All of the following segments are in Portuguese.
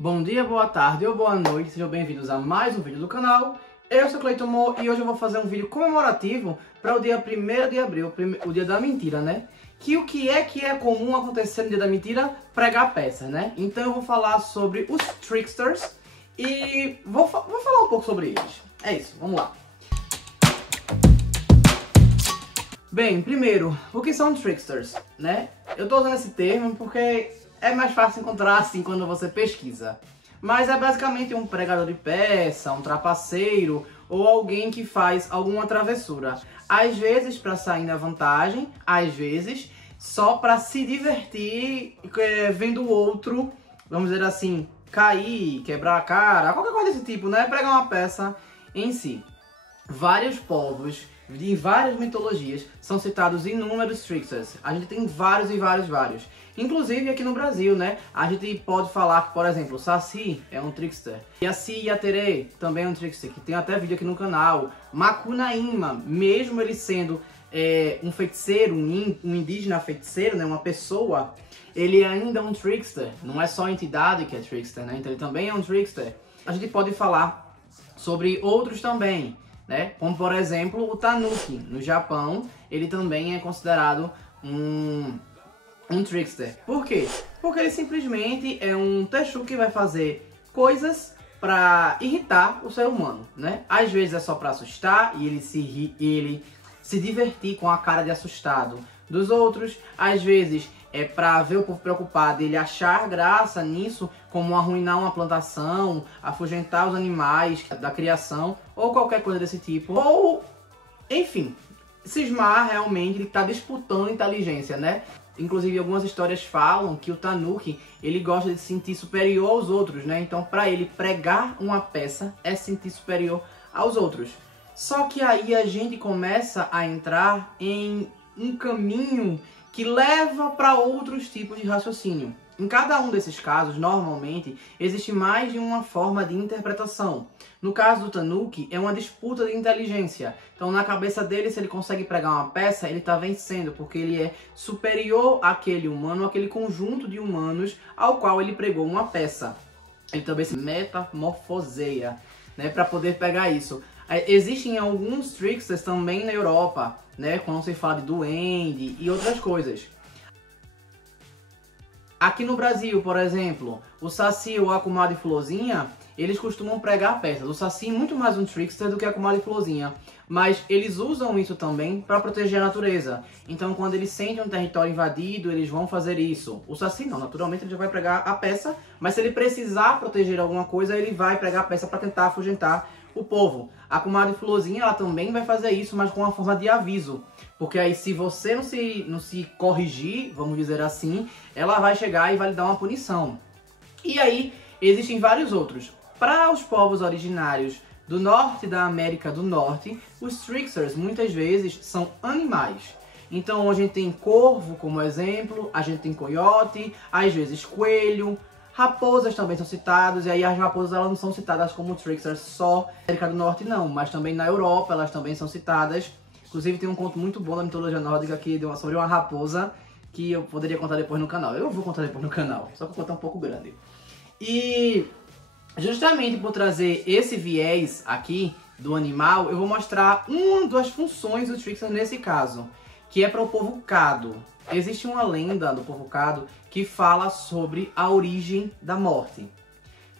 Bom dia, boa tarde ou boa noite, sejam bem-vindos a mais um vídeo do canal. Eu sou Cleiton Mo e hoje eu vou fazer um vídeo comemorativo para o dia 1º de abril, o dia da mentira, né? O que é comum acontecer no dia da mentira? Pregar peças, né? Então eu vou falar sobre os tricksters e vou falar um pouco sobre eles. É isso, vamos lá. Bem, primeiro, o que são tricksters, né? Eu tô usando esse termo porque é mais fácil encontrar assim quando você pesquisa. Mas é basicamente um pregador de peça, um trapaceiro ou alguém que faz alguma travessura. Às vezes para sair na vantagem, às vezes só para se divertir vendo o outro, vamos dizer assim, cair, quebrar a cara, qualquer coisa desse tipo, né? Pregar uma peça em si. Vários povos, em várias mitologias, são citados inúmeros tricksters. A gente tem vários e vários. Inclusive aqui no Brasil, né? A gente pode falar que, por exemplo, o Saci é um trickster. Yaci Yaterê também é um trickster, que tem até vídeo aqui no canal. Macunaíma, mesmo ele sendo um feiticeiro, um indígena feiticeiro, né? Uma pessoa, ele ainda é um trickster. Não é só a entidade que é trickster, né? Então ele também é um trickster. A gente pode falar sobre outros também, né? Como por exemplo o Tanuki, no Japão, ele também é considerado um trickster. Por quê? Porque ele simplesmente é um Tenchu que vai fazer coisas para irritar o ser humano, né? Às vezes é só para assustar e ele se divertir com a cara de assustado dos outros. Às vezes é para ver o povo preocupado, ele achar graça nisso, como arruinar uma plantação, afugentar os animais da criação, ou qualquer coisa desse tipo. Ou, enfim, cismar realmente, ele está disputando inteligência, né? Inclusive, algumas histórias falam que o Tanuki, ele gosta de se sentir superior aos outros, né? Então, para ele, pregar uma peça é se sentir superior aos outros. Só que aí a gente começa a entrar em um caminho que leva para outros tipos de raciocínio. Em cada um desses casos, normalmente, existe mais de uma forma de interpretação. No caso do Tanuki, é uma disputa de inteligência. Então, na cabeça dele, se ele consegue pregar uma peça, ele está vencendo, porque ele é superior àquele humano, àquele conjunto de humanos ao qual ele pregou uma peça. Ele também se metamorfoseia, né, para poder pegar isso. Existem alguns tricksters também na Europa, né, quando se fala de duende e outras coisas. Aqui no Brasil, por exemplo, o Saci, o Akumado e Florzinha, eles costumam pregar peças. O Saci é muito mais um trickster do que Akumado e Florzinha, mas eles usam isso também para proteger a natureza. Então, quando eles sentem um território invadido, eles vão fazer isso. O Saci não, naturalmente ele já vai pregar a peça, mas se ele precisar proteger alguma coisa, ele vai pregar a peça para tentar afugentar o povo. A Comadre Florzinha, ela também vai fazer isso, mas com uma forma de aviso. Porque aí, se você não se corrigir, vamos dizer assim, ela vai chegar e vai lhe dar uma punição. E aí, existem vários outros. Para os povos originários do norte da América do Norte, os tricksters, muitas vezes, são animais. Então, a gente tem corvo como exemplo, a gente tem coiote, às vezes coelho. Raposas também são citadas, e aí as raposas elas não são citadas como tricksters só na América do Norte não, mas também na Europa elas também são citadas. Inclusive tem um conto muito bom da mitologia nórdica aqui sobre uma raposa, que eu poderia contar depois no canal. Eu vou contar depois no canal, só que o conto é um pouco grande. E justamente por trazer esse viés aqui do animal, eu vou mostrar uma das funções do trickster nesse caso, que é para o povo Caddo. Existe uma lenda do povo Caddo que fala sobre a origem da morte,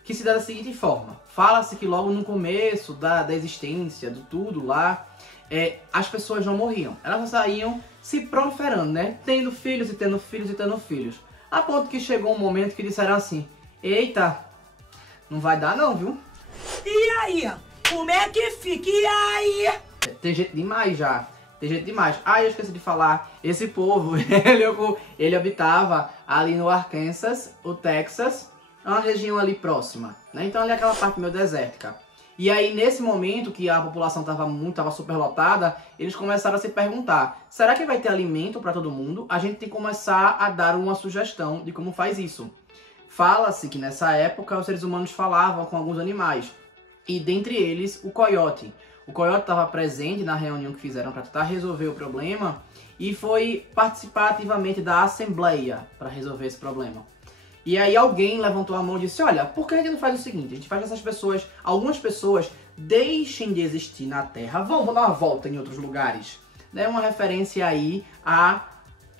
que se dá da seguinte forma. Fala-se que logo no começo da existência, do tudo lá, as pessoas não morriam. Elas saíam se proliferando, né? Tendo filhos e tendo filhos e tendo filhos. A ponto que chegou um momento que disseram assim: eita, não vai dar não, viu? E aí? Como é que fica? E aí? Tem gente demais já. Tem gente demais. Ah, eu esqueci de falar. Esse povo, ele habitava ali no Arkansas, o Texas, uma região ali próxima, né? Então ali é aquela parte meio desértica. E aí nesse momento que a população estava superlotada, eles começaram a se perguntar: será que vai ter alimento para todo mundo? A gente tem que começar a dar uma sugestão de como faz isso. Fala-se que nessa época os seres humanos falavam com alguns animais, e dentre eles o coiote. O coiote estava presente na reunião que fizeram para tentar resolver o problema e foi participar ativamente da assembleia para resolver esse problema. E aí alguém levantou a mão e disse, olha, por que a gente não faz o seguinte? A gente faz essas pessoas, algumas pessoas, deixem de existir na Terra, vão dar uma volta em outros lugares. É uma referência aí a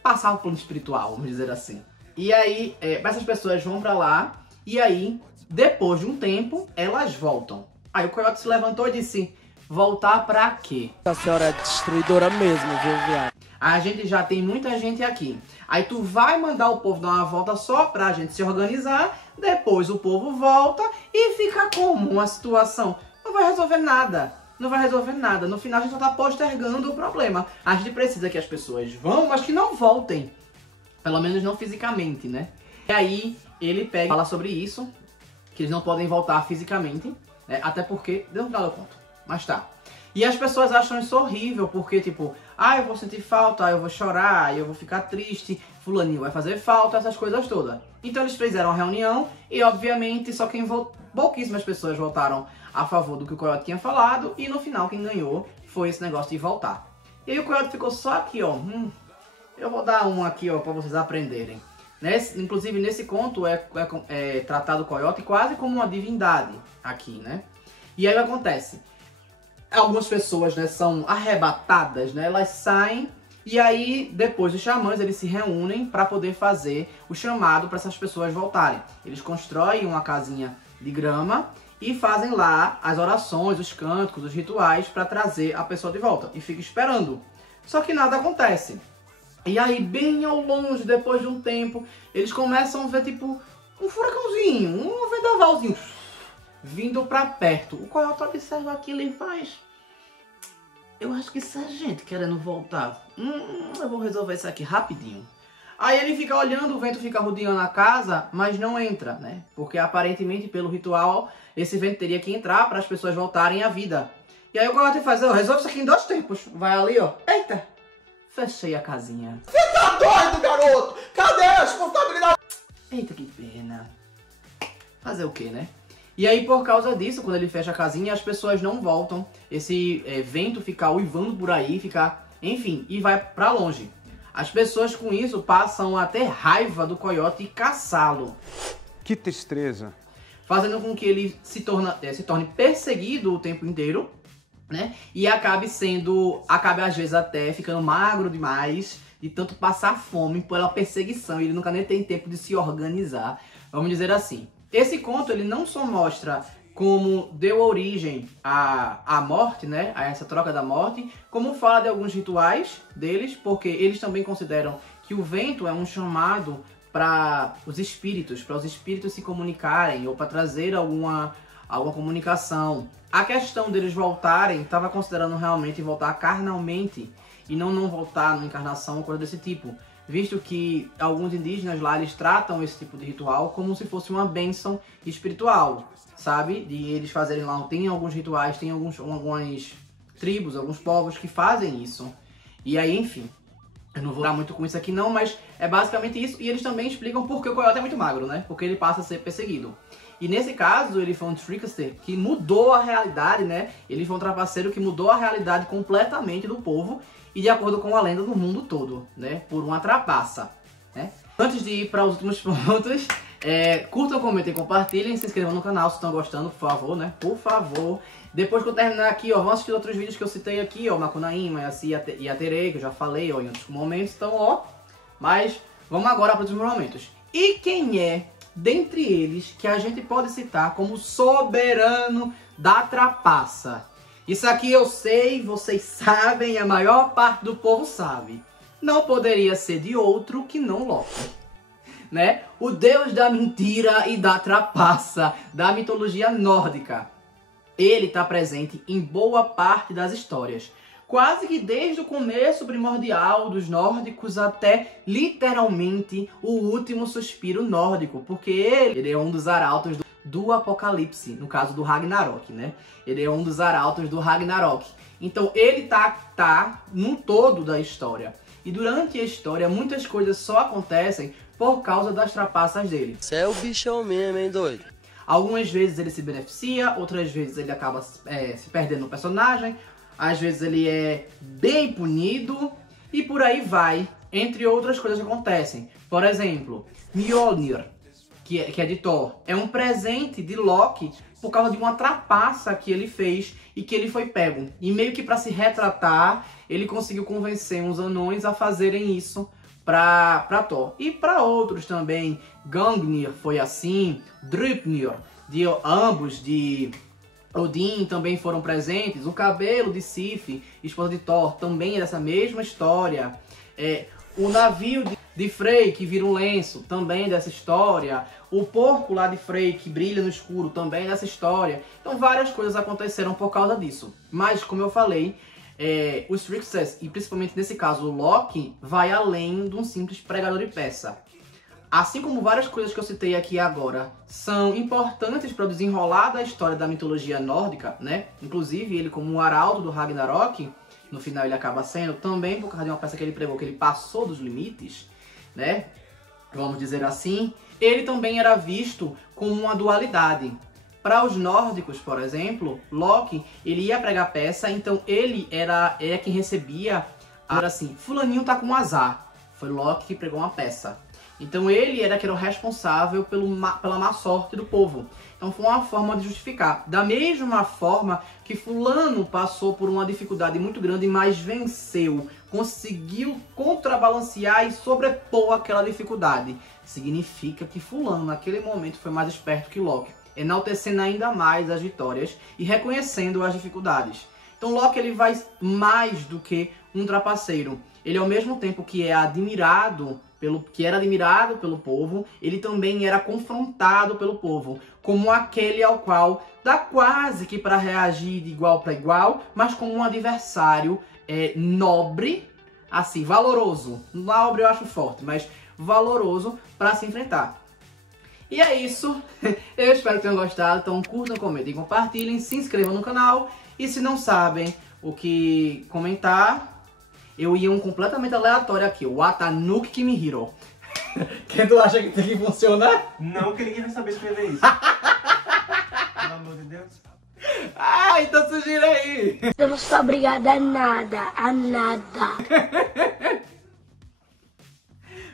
passar o plano espiritual, vamos dizer assim. E aí, essas pessoas vão pra lá, e aí, depois de um tempo, elas voltam. Aí o Coyote se levantou e disse, voltar pra quê? A senhora é destruidora mesmo, viu, viado? A gente já tem muita gente aqui. Aí tu vai mandar o povo dar uma volta só pra gente se organizar, depois o povo volta e fica como uma situação? Não vai resolver nada. Não vai resolver nada. No final a gente só tá postergando o problema. A gente precisa que as pessoas vão, mas que não voltem. Pelo menos não fisicamente, né? E aí ele pega e fala sobre isso, que eles não podem voltar fisicamente, né? Até porque, deu um final conto. Mas tá. E as pessoas acham isso horrível, porque tipo, eu vou sentir falta, eu vou chorar, eu vou ficar triste, fulaninho vai fazer falta, essas coisas todas. Então eles fizeram a reunião e obviamente só pouquíssimas pessoas votaram a favor do que o Coyote tinha falado e no final quem ganhou foi esse negócio de voltar. E aí o Coyote ficou só aqui, ó, eu vou dar um aqui, ó, pra vocês aprenderem. Inclusive nesse conto é tratado o Coyote quase como uma divindade aqui, né? E aí o que acontece? Algumas pessoas, né, são arrebatadas, né? Elas saem e aí depois os xamãs eles se reúnem para poder fazer o chamado para essas pessoas voltarem. Eles constroem uma casinha de grama e fazem lá as orações, os cânticos, os rituais para trazer a pessoa de volta e fica esperando. Só que nada acontece. E aí bem ao longe, depois de um tempo, eles começam a ver tipo um furacãozinho, um vendavalzinho vindo pra perto. O Coyote observa aquilo e faz, eu acho que isso é gente querendo voltar. Eu vou resolver isso aqui rapidinho. Aí ele fica olhando, o vento fica rodeando a casa, mas não entra, né? Porque aparentemente pelo ritual, esse vento teria que entrar para as pessoas voltarem à vida. E aí o Coyote faz, resolve isso aqui em 2 tempos. Vai ali, ó, eita, fechei a casinha. Você tá doido, garoto? Cadê a responsabilidade? Eita, que pena. Fazer o quê, né? E aí, por causa disso, quando ele fecha a casinha, as pessoas não voltam. Esse vento fica uivando por aí, enfim, e vai pra longe. As pessoas com isso passam a ter raiva do Coyote e caçá-lo. Que tristeza. Fazendo com que ele se torne perseguido o tempo inteiro, né? E acabe às vezes até ficando magro demais, de tanto passar fome pela perseguição. Ele nunca nem tem tempo de se organizar, vamos dizer assim. Esse conto ele não só mostra como deu origem à morte, né, a essa troca da morte, como fala de alguns rituais deles, porque eles também consideram que o vento é um chamado para os espíritos se comunicarem ou para trazer alguma comunicação. A questão deles voltarem, estava considerando realmente voltar carnalmente e não voltar na encarnação ou coisa desse tipo, visto que alguns indígenas lá, eles tratam esse tipo de ritual como se fosse uma bênção espiritual, sabe? De eles fazerem lá, tem alguns rituais, tem algumas tribos, alguns povos que fazem isso. E aí, enfim, eu não vou dar muito com isso aqui não, mas é basicamente isso. E eles também explicam por que o Coyote é muito magro, né? Porque ele passa a ser perseguido. E nesse caso, ele foi um trickster que mudou a realidade, né? Ele foi um trapaceiro que mudou a realidade completamente do povo e de acordo com a lenda do mundo todo, né? Por uma trapaça, né? Antes de ir para os últimos pontos, curtam, comentem, compartilhem, se inscrevam no canal se estão gostando, por favor, né? Por favor. Depois que eu terminar aqui, ó, vão assistir outros vídeos que eu citei aqui, ó, Macunaíma e a Terei, que eu já falei, ó, em outros momentos. Então, ó, mas vamos agora para os últimos momentos. E quem é, dentre eles, que a gente pode citar como soberano da trapaça? Isso aqui eu sei, vocês sabem, a maior parte do povo sabe. Não poderia ser de outro que não Loki, né? O deus da mentira e da trapaça, da mitologia nórdica. Ele está presente em boa parte das histórias. Quase que desde o começo primordial dos nórdicos até, literalmente, o último suspiro nórdico. Porque ele é um dos arautos do Apocalipse, no caso do Ragnarok, né? Ele é um dos arautos do Ragnarok. Então ele tá no todo da história. E durante a história, muitas coisas só acontecem por causa das trapaças dele. Você é o bichão mesmo, hein, doido? Algumas vezes ele se beneficia, outras vezes ele acaba se perdendo no personagem. Às vezes ele é bem punido e por aí vai, entre outras coisas que acontecem. Por exemplo, Mjolnir, que é de Thor, é um presente de Loki por causa de uma trapaça que ele fez e que ele foi pego. E meio que para se retratar, ele conseguiu convencer uns anões a fazerem isso pra Thor. E para outros também, Gungnir foi assim, Draupnir, ambos de Odin também foram presentes. O cabelo de Sif, esposa de Thor, também é dessa mesma história. O navio de Frey, que vira um lenço, também é dessa história. O porco lá de Frey, que brilha no escuro, também é dessa história. Então várias coisas aconteceram por causa disso. Mas, como eu falei, os Tricksters, e principalmente nesse caso o Loki, vai além de um simples pregador de peça. Assim como várias coisas que eu citei aqui agora são importantes para o desenrolar da história da mitologia nórdica, né? Inclusive ele como um arauto do Ragnarok, no final ele acaba sendo também por causa de uma peça que ele pregou, que ele passou dos limites, né? Vamos dizer assim. Ele também era visto como uma dualidade. Para os nórdicos, por exemplo, Loki, ele ia pregar peça, então ele era quem recebia, era assim, fulaninho tá com azar. Foi Loki que pregou uma peça. Então ele era que era o responsável pela má sorte do povo. Então foi uma forma de justificar. Da mesma forma que fulano passou por uma dificuldade muito grande, mas venceu. Conseguiu contrabalancear e sobrepor aquela dificuldade. Significa que fulano naquele momento foi mais esperto que Loki. Enaltecendo ainda mais as vitórias e reconhecendo as dificuldades. Então Loki ele vai mais do que um trapaceiro. Ele ao mesmo tempo que era admirado pelo povo, ele também era confrontado pelo povo, como aquele ao qual dá quase que para reagir de igual para igual, mas como um adversário nobre, assim, valoroso. Nobre eu acho forte, mas valoroso para se enfrentar. E é isso, eu espero que tenham gostado, então curtam, comentem, compartilhem, se inscrevam no canal, e se não sabem o que comentar, eu ia um completamente aleatório aqui, o Watanuki Kimihiro. Quem tu acha que tem que funcionar? Não, que ninguém vai saber escrever isso. Pelo amor de Deus. Ah, então sugira aí. Eu não sou obrigada a nada, a nada.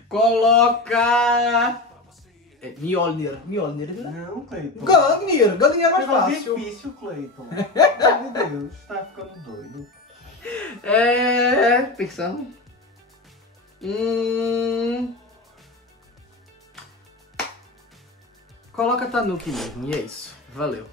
Coloca... Mjolnir. Não, Cleiton. Gungnir é mais Negócio fácil. difícil, Cleiton. Pelo amor de Deus, tá ficando doido. Pensando. Coloca Tanuki mesmo, e é isso. Valeu.